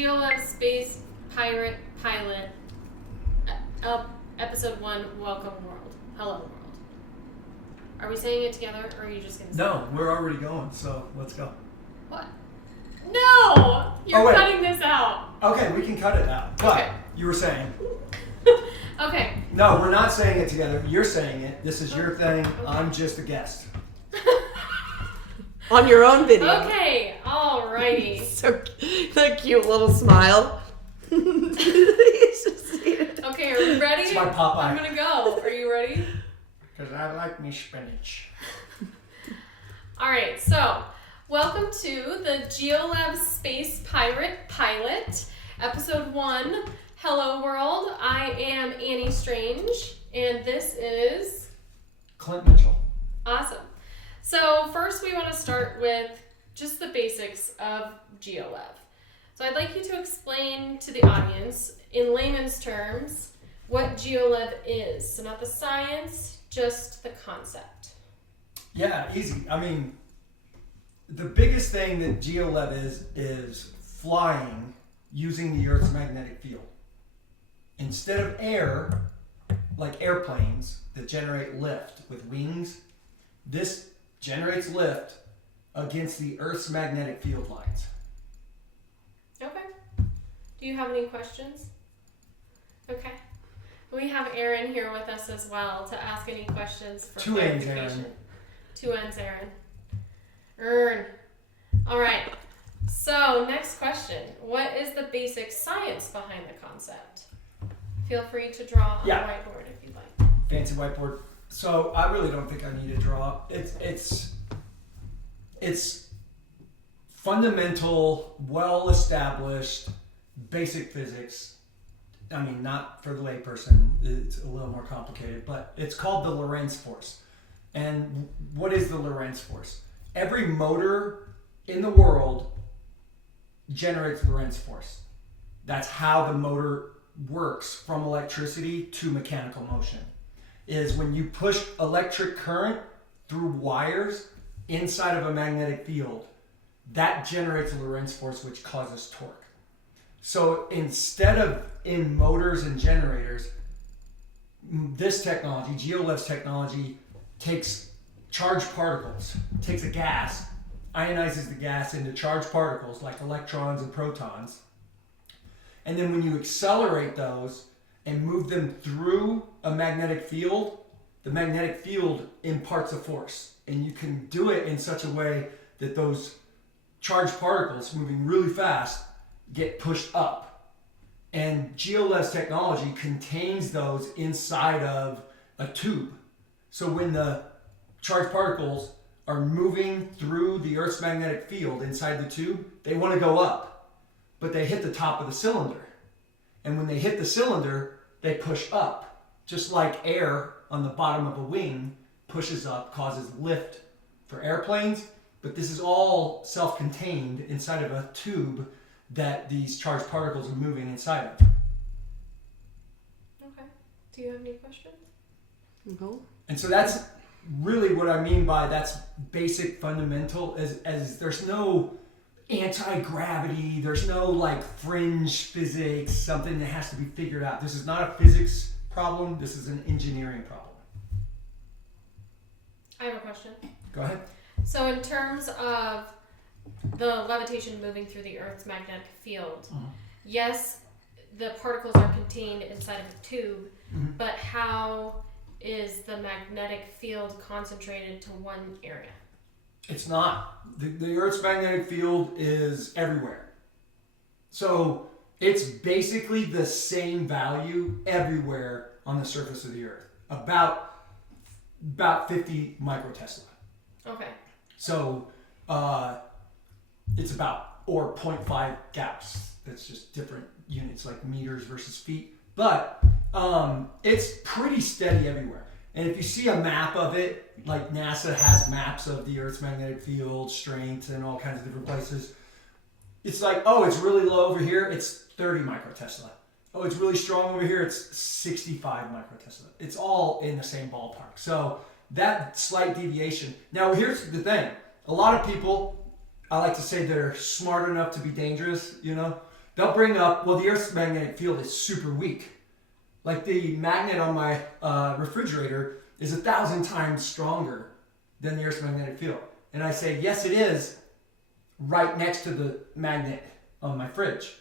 GeoLev Space Pirate Pilot, Episode 1, Welcome World. Hello World. Are we saying it together, or are you just going to say No, we're already going, so let's go. What? No! You're cutting this out. Okay, we can cut it out. But Okay. you were saying. Okay. No, we're not saying it together. You're saying it. This is your thing. Okay. I'm just a guest. On your own video. Okay, alrighty. So that cute little smile. Okay, are we ready? It's my Popeye. I'm gonna go. Are you ready? Because I like me spinach. Alright, so welcome to the GeoLev Space Pirate Pilot, Episode 1, Hello World. I am Annie Strange, and this is Clint Mitchell. awesome. So first we want to start with just the basics of GeoLev. So I'd like you to explain to the audience, in layman's terms, what GeoLev is. So not the science, just the concept. Yeah, easy. I mean, the biggest thing that GeoLev is flying using the Earth's magnetic field. Instead of air, like airplanes that generate lift with wings, this generates lift against the Earth's magnetic field lines. Okay. Do you have any questions? Okay. We have Aaron here with us as well to ask any questions for Two ends, clarification. Aaron. Two ends, Aaron. All right. So next question. What is the basic science behind the concept? Feel free to draw on the whiteboard if you'd like. Fancy whiteboard. So I really don't think I need to draw. It's fundamental, well-established, basic physics. I mean, not for the layperson. It's a little more complicated, but it's called the Lorentz force. And what is the Lorentz force? Every motor in the world generates Lorentz force. That's how the motor works from electricity to mechanical motion. Is when you push electric current through wires inside of a magnetic field, that generates a Lorentz force which causes torque. So instead of in motors and generators, this technology, GeoLev's technology, takes charged particles, takes a gas, ionizes the gas into charged particles like electrons and protons, and then when you accelerate those and move them through a magnetic field, the magnetic field imparts a force. And you can do it in such a way that those charged particles moving really fast get pushed up. And GeoLev's technology contains those inside of a tube. So when the charged particles are moving through the Earth's magnetic field inside the tube, they want to go up, but they hit the top of the cylinder. And when they hit the cylinder, they push up, just like air on the bottom of a wing pushes up, causes lift for airplanes. But this is all self-contained inside of a tube that these charged particles are moving inside of. Okay. Do you have any questions? No. And so that's really what I mean by that's basic fundamental, as there's no anti-gravity, there's no like fringe physics, something that has to be figured out. This is not a physics problem, this is an engineering problem. I have a question. Go ahead. So in terms of the levitation moving through the Earth's magnetic field, yes, the particles are contained inside of a tube, but how is the magnetic field concentrated to one area? It's not. The Earth's magnetic field is everywhere. So it's basically the same value everywhere on the surface of the Earth. About 50 microtesla. Okay. So it's about, or 0.5 Gauss. That's just different units, like meters versus feet. But it's pretty steady everywhere. And if you see a map of it, like NASA has maps of the Earth's magnetic field, strength, and all kinds of different places. It's like, oh, it's really low over here. It's 30 microtesla. Oh, it's really strong over here. It's 65 microtesla. It's all in the same ballpark. So that slight deviation. Now, here's the thing. A lot of people, I like to say they're smart enough to be dangerous, you know. They'll bring up, well, the Earth's magnetic field is super weak. Like the magnet on my refrigerator is 1,000 times stronger than the Earth's magnetic field. And I say, yes, it is, right next to the magnet on my fridge.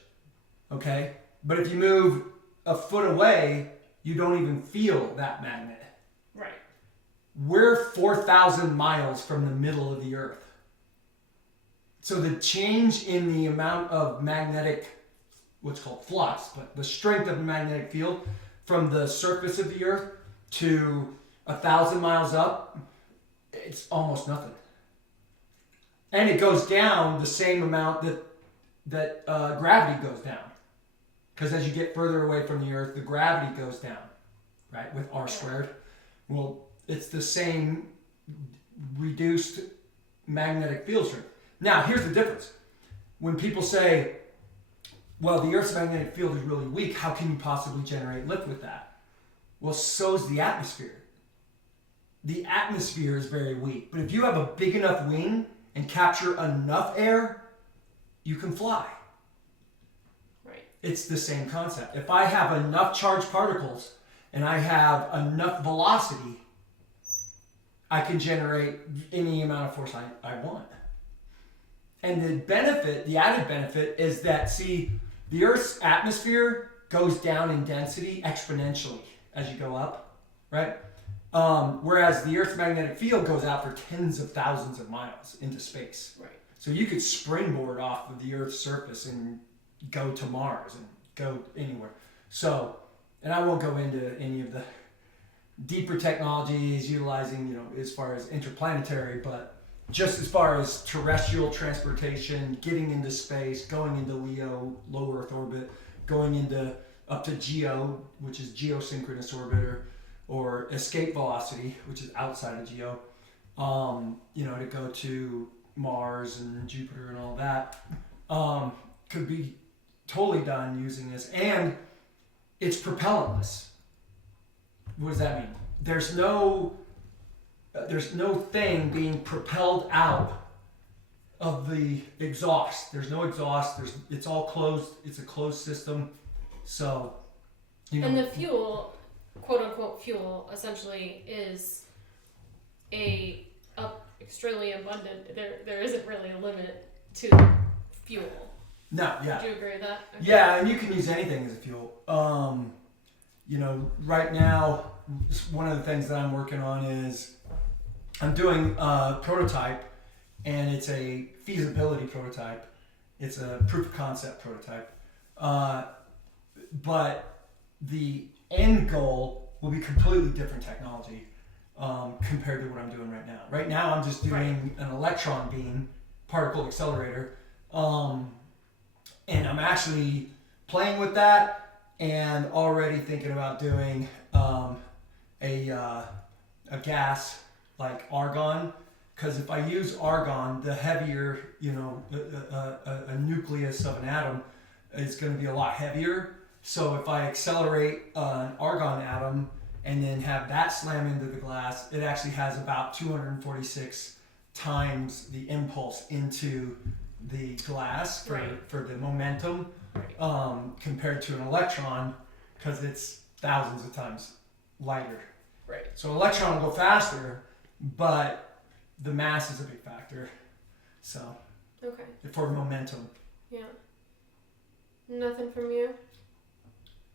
Okay? But if you move a foot away, you don't even feel that magnet. Right. We're 4,000 miles from the middle of the Earth. So the change in the amount of magnetic, what's called flux, but the strength of the magnetic field from the surface of the Earth to 1,000 miles up, it's almost nothing. And it goes down the same amount that gravity goes down. Because as you get further away from the Earth, the gravity goes down, right, with r squared. Well, it's the same reduced magnetic field strength. Now, here's the difference. When people say, well, the Earth's magnetic field is really weak, how can you possibly generate lift with that? Well, so's the atmosphere. The atmosphere is very weak. But if you have a big enough wing and capture enough air, you can fly. Right. It's the same concept. If I have enough charged particles and I have enough velocity, I can generate any amount of force I want. And the added benefit is that, see, the Earth's atmosphere goes down in density exponentially as you go up, right? Whereas the Earth's magnetic field goes out for tens of thousands of miles into space. Right. So you could springboard off of the Earth's surface and go to Mars and go anywhere. So, and I won't go into any of the deeper technologies utilizing, as far as interplanetary, but just as far as terrestrial transportation, getting into space, going into LEO, low Earth orbit, going into up to GEO, which is geosynchronous orbit, or escape velocity, which is outside of GEO, to go to Mars and Jupiter and all that, could be totally done using this. And it's propellantless. What does that mean? There's no thing being propelled out of the exhaust. There's no exhaust. It's all closed. It's a closed system. So, And the fuel, quote unquote fuel, essentially is extremely abundant. There isn't really a limit to fuel. No, yeah. Would you agree with that? Okay. Yeah, and you can use anything as a fuel. Right now, one of the things that I'm working on is I'm doing a prototype, and it's a feasibility prototype. It's a proof of concept prototype. But the end goal will be completely different technology compared to what I'm doing right now. Right now, I'm just doing an electron beam particle accelerator. And I'm actually playing with that and already thinking about doing a gas like argon, because if I use argon, the heavier, a nucleus of an atom is going to be a lot heavier. So if I accelerate an argon atom and then have that slam into the glass, it actually has about 246 times the impulse into the glass for the momentum, compared to an electron, because it's thousands of times lighter. Right. So an electron will go faster, but the mass is a big factor. So Okay. for momentum. Yeah. Nothing from you?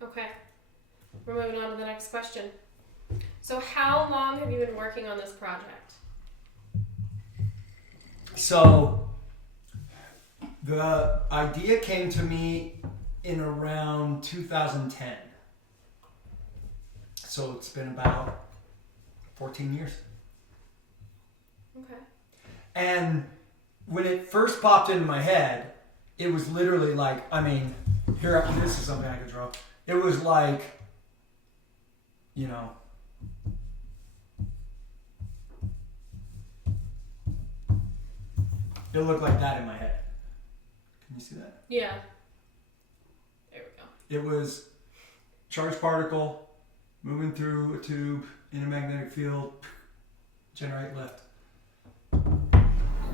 Okay. We're moving on to the next question. So how long have you been working on this project? So the idea came to me in around 2010. So it's been about 14 years. Okay. And when it first popped into my head, it was literally like, this is something I could draw. It was like, it looked like that in my head. Can you see that? Yeah. There we go. It was charged particle moving through a tube in a magnetic field, generate lift.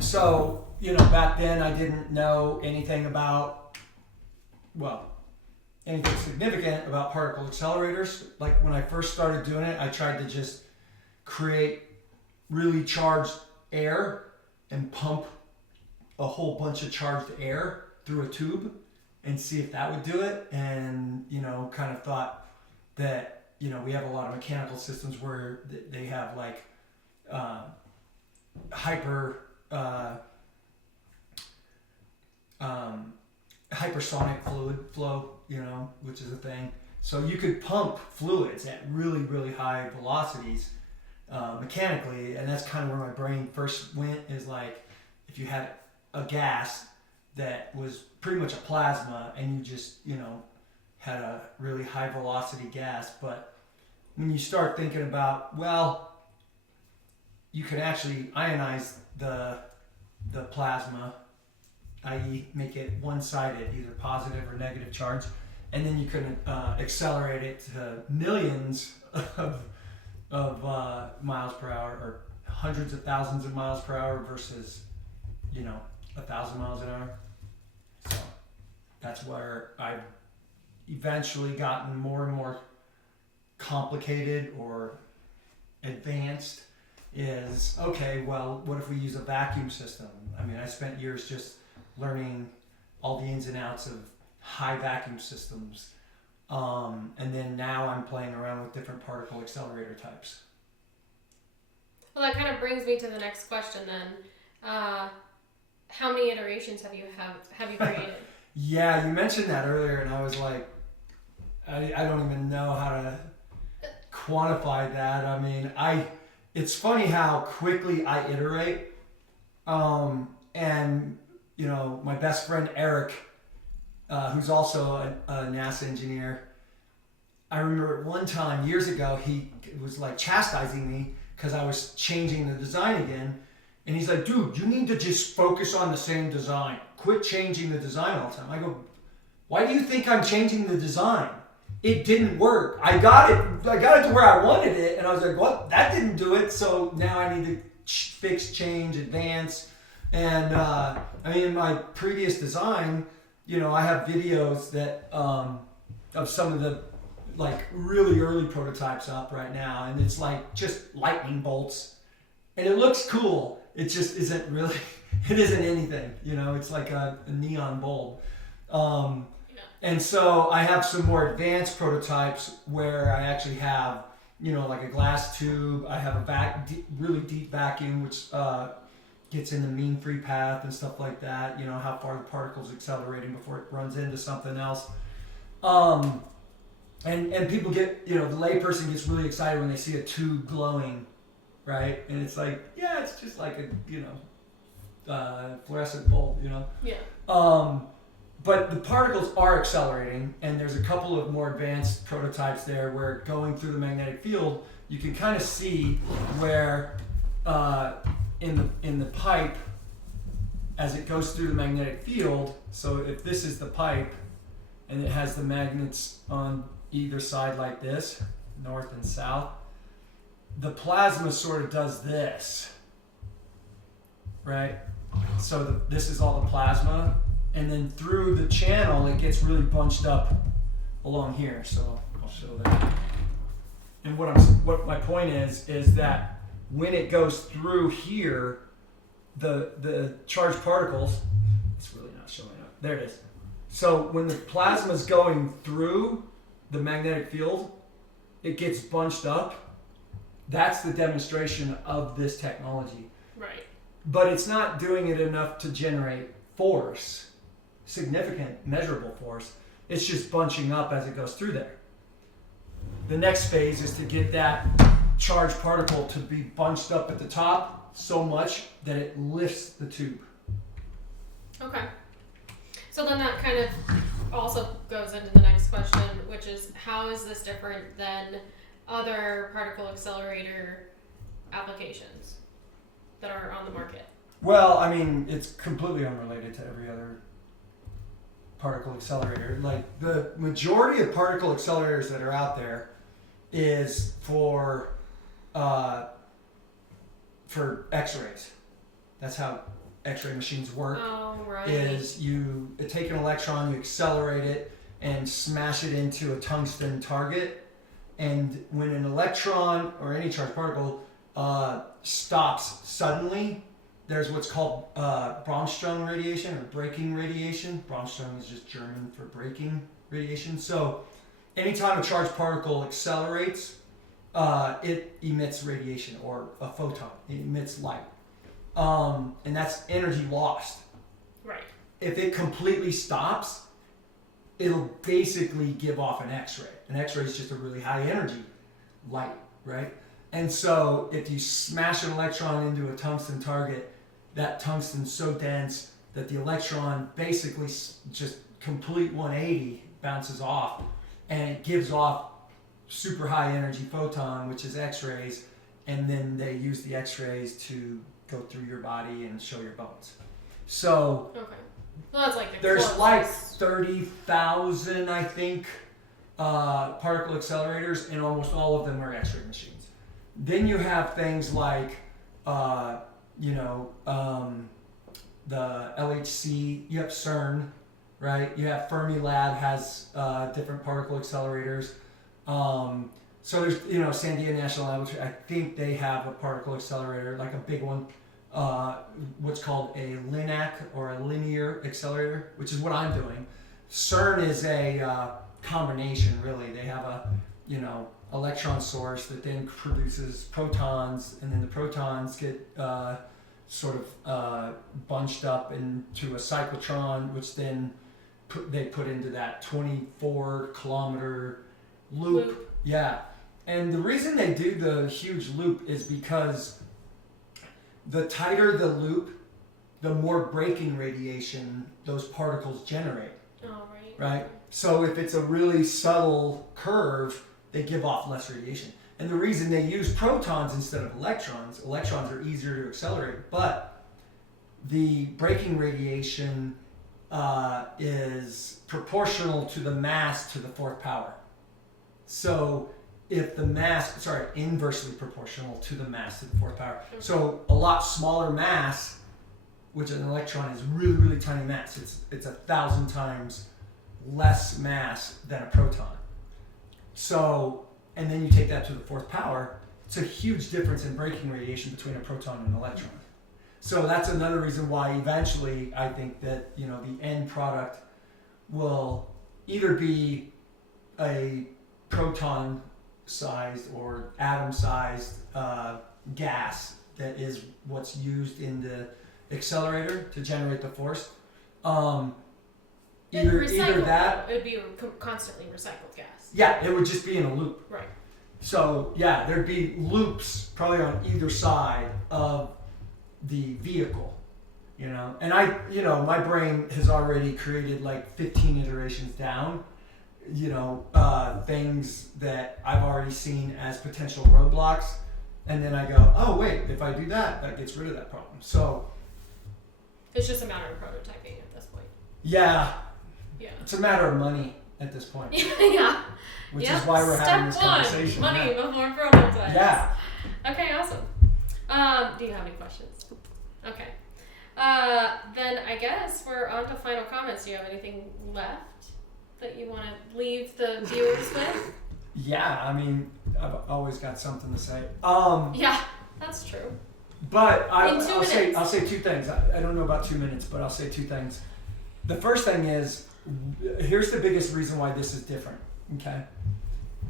So, back then I didn't know anything about well, anything significant about particle accelerators. Like when I first started doing it, I tried to just create really charged air and pump a whole bunch of charged air through a tube and see if that would do it. And, kind of thought that, we have a lot of mechanical systems where they have like hypersonic fluid flow, which is a thing. So you could pump fluids at really, really high velocities mechanically, and that's kind of where my brain first went, is like if you had a gas that was pretty much a plasma and you just, had a really high velocity gas. But when you start thinking about, well, you could actually ionize the plasma, i.e. make it one-sided, either positive or negative charge, and then you can accelerate it to millions of miles per hour, or hundreds of thousands of miles per hour versus 1,000 miles an hour. So that's where I've eventually gotten more and more complicated or advanced. Is okay, well, what if we use a vacuum system? I mean, I spent years just learning all the ins and outs of high vacuum systems. And then now I'm playing around with different particle accelerator types. Well, that kind of brings me to the next question then. How many iterations have you created? Yeah, you mentioned that earlier, and I was like, I don't even know how to quantify that. I mean, it's funny how quickly I iterate. And my best friend Eric, who's also a NASA engineer, I remember at one time years ago, he was like chastising me because I was changing the design again. And he's like, dude, you need to just focus on the same design. Quit changing the design all the time. I go, why do you think I'm changing the design? It didn't work. I got it to where I wanted it, and I was like, what? That didn't do it. So now I need to fix, change, advance. And in my previous design, I have videos that of some of the like really early prototypes up right now, and it's like just lightning bolts, and it looks cool. It just isn't really. It isn't anything. It's like a neon bulb. And so I have some more advanced prototypes where I actually have, like a glass tube. I have a really deep vacuum, which gets in the mean free path and stuff like that. How far the particle's accelerating before it runs into something else. And people get, the layperson gets really excited when they see a tube glowing, right? And it's like, yeah, it's just like a fluorescent bulb, Yeah. But the particles are accelerating, and there's a couple of more advanced prototypes there where going through the magnetic field, you can kind of see where in the pipe, as it goes through the magnetic field, so if this is the pipe and it has the magnets on either side like this, north and south, the plasma sort of does this, right? So this is all the plasma. And then through the channel, it gets really bunched up along here. So I'll show that. And what my point is that when it goes through here, the charged particles, it's really not showing up. There it is. So when the plasma is going through the magnetic field, it gets bunched up. That's the demonstration of this technology. Right. But it's not doing it enough to generate force. Significant measurable force. It's just bunching up as it goes through there. The next phase is to get that charged particle to be bunched up at the top so much that it lifts the tube. Okay. So then that kind of also goes into the next question, which is how is this different than other particle accelerator applications that are on the market? Well, it's completely unrelated to every other particle accelerator. Like the majority of particle accelerators that are out there is for X-rays. That's how X-ray machines work. Oh, right. Is you take an electron, you accelerate it, and smash it into a tungsten target. And when an electron or any charged particle stops suddenly, there's what's called Bromstrom radiation or braking radiation. Bromstrom is just German for braking radiation. So anytime a charged particle accelerates, it emits radiation or a photon. It emits light. And that's energy lost. Right. If it completely stops, it'll basically give off an X-ray. An X-ray is just a really high energy light, right? And so if you smash an electron into a tungsten target, that tungsten's so dense that the electron basically just complete 180 bounces off, and it gives off super high energy photon, which is X-rays, and then they use the X-rays to go through your body and show your bones. So Okay. Well, that's like the there's closest. like 30,000, I think, particle accelerators, and almost all of them are X-ray machines. Then you have things like, the LHC. You have CERN, right? You have Fermilab has different particle accelerators. So there's, Sandia National Laboratory. I think they have a particle accelerator, like a big one. What's called a LINAC or a linear accelerator, which is what I'm doing. CERN is a combination, really. They have a, electron source that then produces protons, and then the protons get bunched up into a cyclotron, which then they put into that 24-kilometer loop. Yeah. And the reason they do the huge loop is because the tighter the loop, the more braking radiation those particles generate. Oh, Right? So if it's a really subtle curve, they give off less radiation. And the reason they use protons instead of electrons are easier to accelerate, but the braking radiation is proportional to the mass to the fourth power. So if the mass, inversely proportional to the mass to the fourth power. So a lot smaller mass, which an electron is really, really tiny mass. It's 1,000 times less mass than a proton. So, and then you take that to the fourth power, it's a huge difference in braking radiation between a proton and an electron. So that's another reason why eventually I think that, the end product will either be a proton-sized or atom-sized gas that is what's used in the accelerator to generate the force. Either that. It would be constantly recycled gas. Yeah, it would just be in a loop. Right. So yeah, there'd be loops probably on either side of the vehicle, And my brain has already created like 15 iterations down, things that I've already seen as potential roadblocks, and then I go, oh wait, if I do that, that gets rid of that problem. So it's just a matter of prototyping at this point. Yeah. Yeah. It's a matter of money at this point. Yeah. Which is why we're having this conversation. Money before prototypes. Yeah. Okay, awesome. Do you have any questions? Okay. Then I guess we're on to final comments. Do you have anything left that you want to leave the viewers with? Yeah, I mean, I've always got something to say. Yeah, that's true. But I'll say 2 things. I don't know about 2 minutes, but I'll say 2 things. The first thing is, here's the biggest reason why this is different. Okay,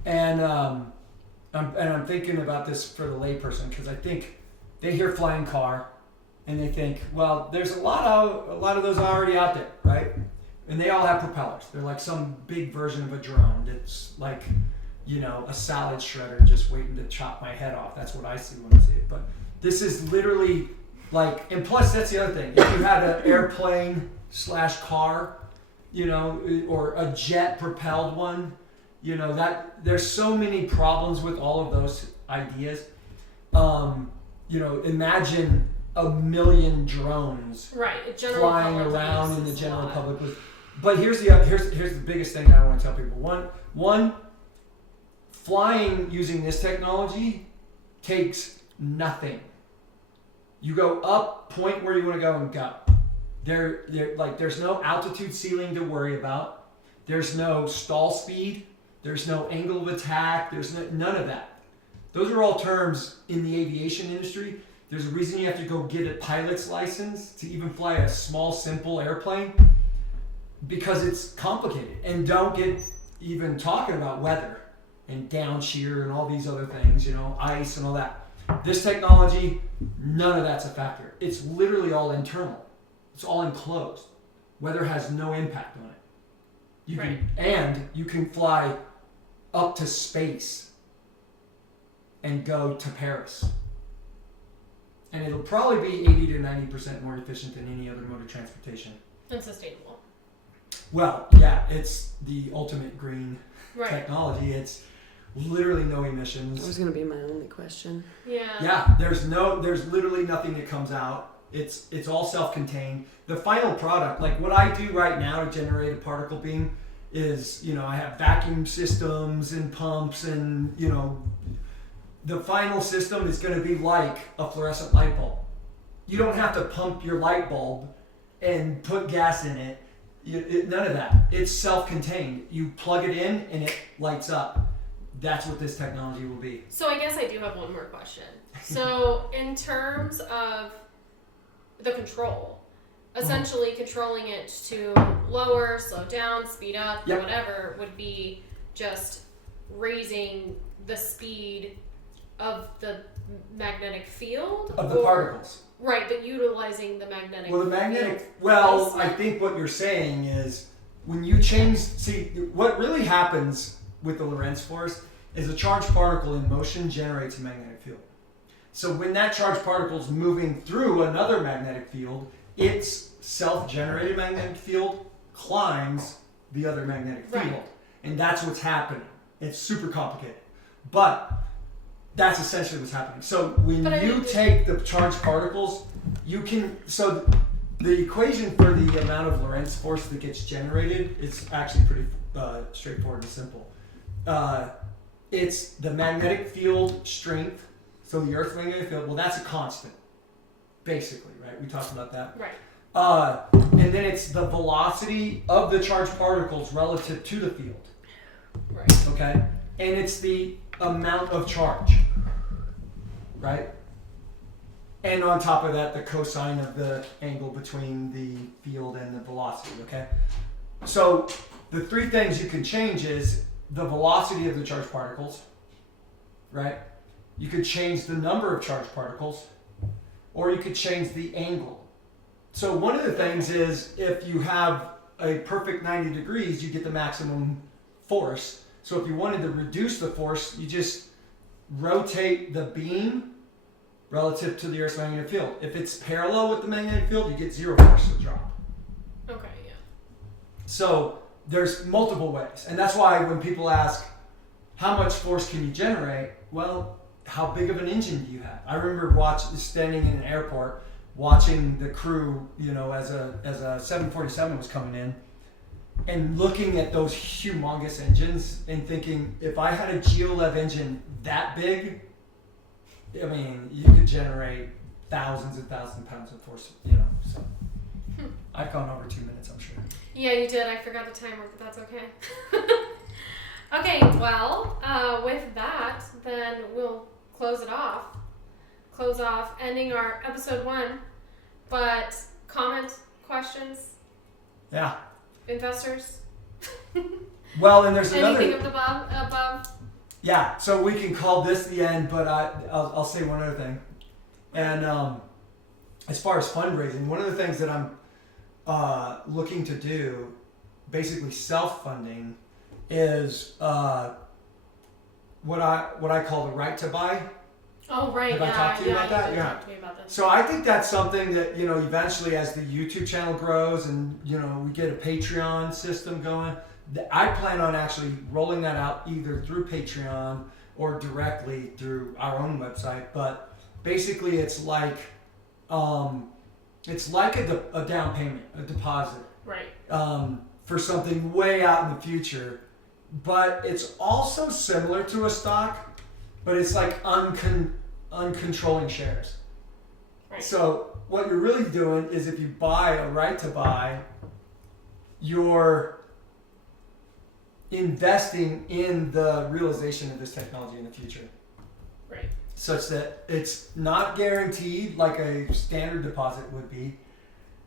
and I'm thinking about this for the layperson, because I think they hear flying car, and they think, well, there's a lot of those already out there, right? And they all have propellers. They're like some big version of a drone that's like, a salad shredder just waiting to chop my head off. That's what I see when I see it. But this is literally like, and plus that's the other thing. If you had an airplane/car, or a jet propelled one, that there's so many problems with all of those ideas. Imagine 1 million drones flying around in the general public. But here's the biggest thing I want to tell people. One, flying using this technology takes nothing. You go up, point where you want to go, and go. There's no altitude ceiling to worry about. There's no stall speed. There's no angle of attack. There's none of that. Those are all terms in the aviation industry. There's a reason you have to go get a pilot's license to even fly a small, simple airplane, because it's complicated. And don't get even talking about weather and down shear and all these other things, ice and all that. This technology, none of that's a factor. It's literally all internal. It's all enclosed. Weather has no impact on it. You can fly up to space and go to Paris. And it'll probably be 80 to 90% more efficient than any other mode of transportation. And sustainable. Well, yeah, it's the ultimate green technology. It's literally no emissions. That was going to be my only question. Yeah. Yeah, there's literally nothing that comes out. It's all self-contained. The final product, like what I do right now to generate a particle beam is, I have vacuum systems and pumps and, the final system is going to be like a fluorescent light bulb. You don't have to pump your light bulb and put gas in it. None of that. It's self-contained. You plug it in and it lights up. That's what this technology will be. So I guess I do have one more question. So in terms of the control, essentially controlling it to lower, slow down, speed up, whatever, would be just raising the speed of the magnetic field? Of the particles. Right, but utilizing the magnetic field. I think what you're saying is when you what really happens with the Lorentz force is a charged particle in motion generates a magnetic field. So when that charged particle is moving through another magnetic field, its self-generated magnetic field climbs the other magnetic field. Right. And that's what's happening. It's super complicated. But that's essentially what's happening. So when you take the charged particles, so the equation for the amount of Lorentz force that gets generated is actually pretty straightforward and simple. It's the magnetic field strength, so the Earth's magnetic field, well, that's a constant, basically, right? We talked about that. Right. And then it's the velocity of the charged particles relative to the field. Right. Okay? And it's the amount of charge, right? And on top of that, the cosine of the angle between the field and the velocity, okay? So the three things you can change is the velocity of the charged particles, right? You could change the number of charged particles, or you could change the angle. So one of the things is if you have a perfect 90 degrees, you get the maximum force. So if you wanted to reduce the force, you just rotate the beam relative to the Earth's magnetic field. If it's parallel with the magnetic field, you get zero force to drop. Okay, yeah. So there's multiple ways. And that's why when people ask, how much force can you generate? Well, how big of an engine do you have? I remember standing in an airport, watching the crew, as a 747 was coming in, and looking at those humongous engines and thinking, if I had a GeoLev engine that big, I mean, you could generate thousands and thousands of pounds of force, so. I've gone over 2 minutes, I'm sure. Yeah, you did. I forgot the timer, but that's okay. Okay, well, with that, then we'll close off, ending our episode 1. But comments, questions? Yeah. Investors? Well, and there's Anything another... above? Yeah, so we can call this the end, but I'll say one other thing. And as far as fundraising, one of the things that I'm looking to do, basically self-funding, is what I call the right to buy. Oh, right. Have I talked to you about that? Did Yeah. talk to me about this. So I think that's something that, eventually as the YouTube channel grows and, we get a Patreon system going, I plan on actually rolling that out either through Patreon or directly through our own website. But basically it's like a down payment, a deposit. Right. For something way out in the future. But it's also similar to a stock, but it's like uncontrolling shares. Right. So what you're really doing is if you buy a right to buy, you're investing in the realization of this technology in the future. Right. Such that it's not guaranteed like a standard deposit would be,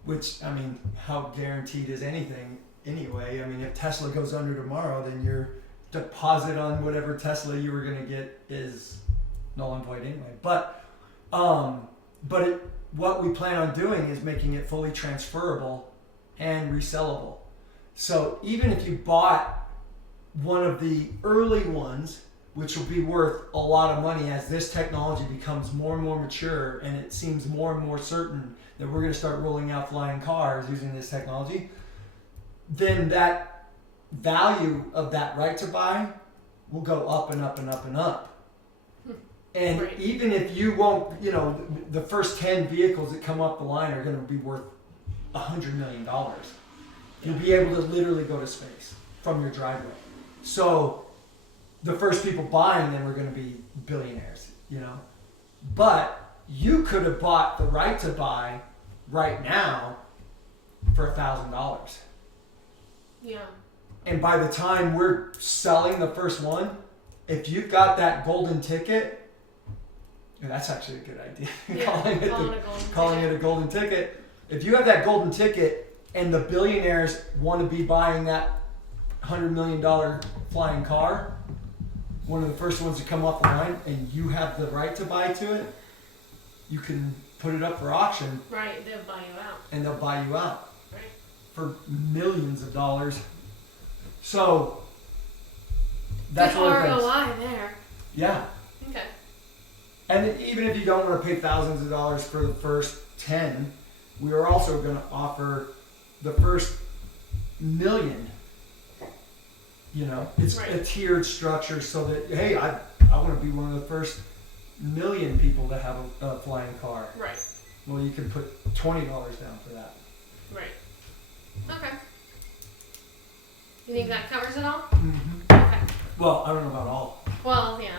which, I mean, how guaranteed is anything anyway? I mean, if Tesla goes under tomorrow, then your deposit on whatever Tesla you were going to get is null and void anyway. But what we plan on doing is making it fully transferable and resellable. So even if you bought one of the early ones, which will be worth a lot of money as this technology becomes more and more mature and it seems more and more certain that we're going to start rolling out flying cars using this technology, then that value of that right to buy will go up and up and up and up. And Right. even if you won't, the first 10 vehicles that come up the line are going to be worth $100 million. You'll be able to literally go to space from your driveway. So the first people buying them are going to be billionaires, But you could have bought the right to buy right now for $1,000. Yeah. And by the time we're selling the first one, if you've got that golden ticket, and that's actually a good idea. Yeah. calling it a golden ticket. If you have that golden ticket and the billionaires want to be buying that $100 million flying car, one of the first ones to come off the line, and you have the right to buy to it, you can put it up for auction. Right. They'll buy you out. And they'll buy you out. Right. For millions of dollars. So that's Good one of the things. ROI there. Yeah. Okay. And even if you don't want to pay thousands of dollars for the first 10, we are also going to offer the first million. It's Right. a tiered structure so that, hey, I want to be one of the first million people to have a flying car. Right. Well, you can put $20 down for that. Right. Okay. You think that covers it all? Mm-hmm. Okay. Well, I don't know about all. Well, yeah.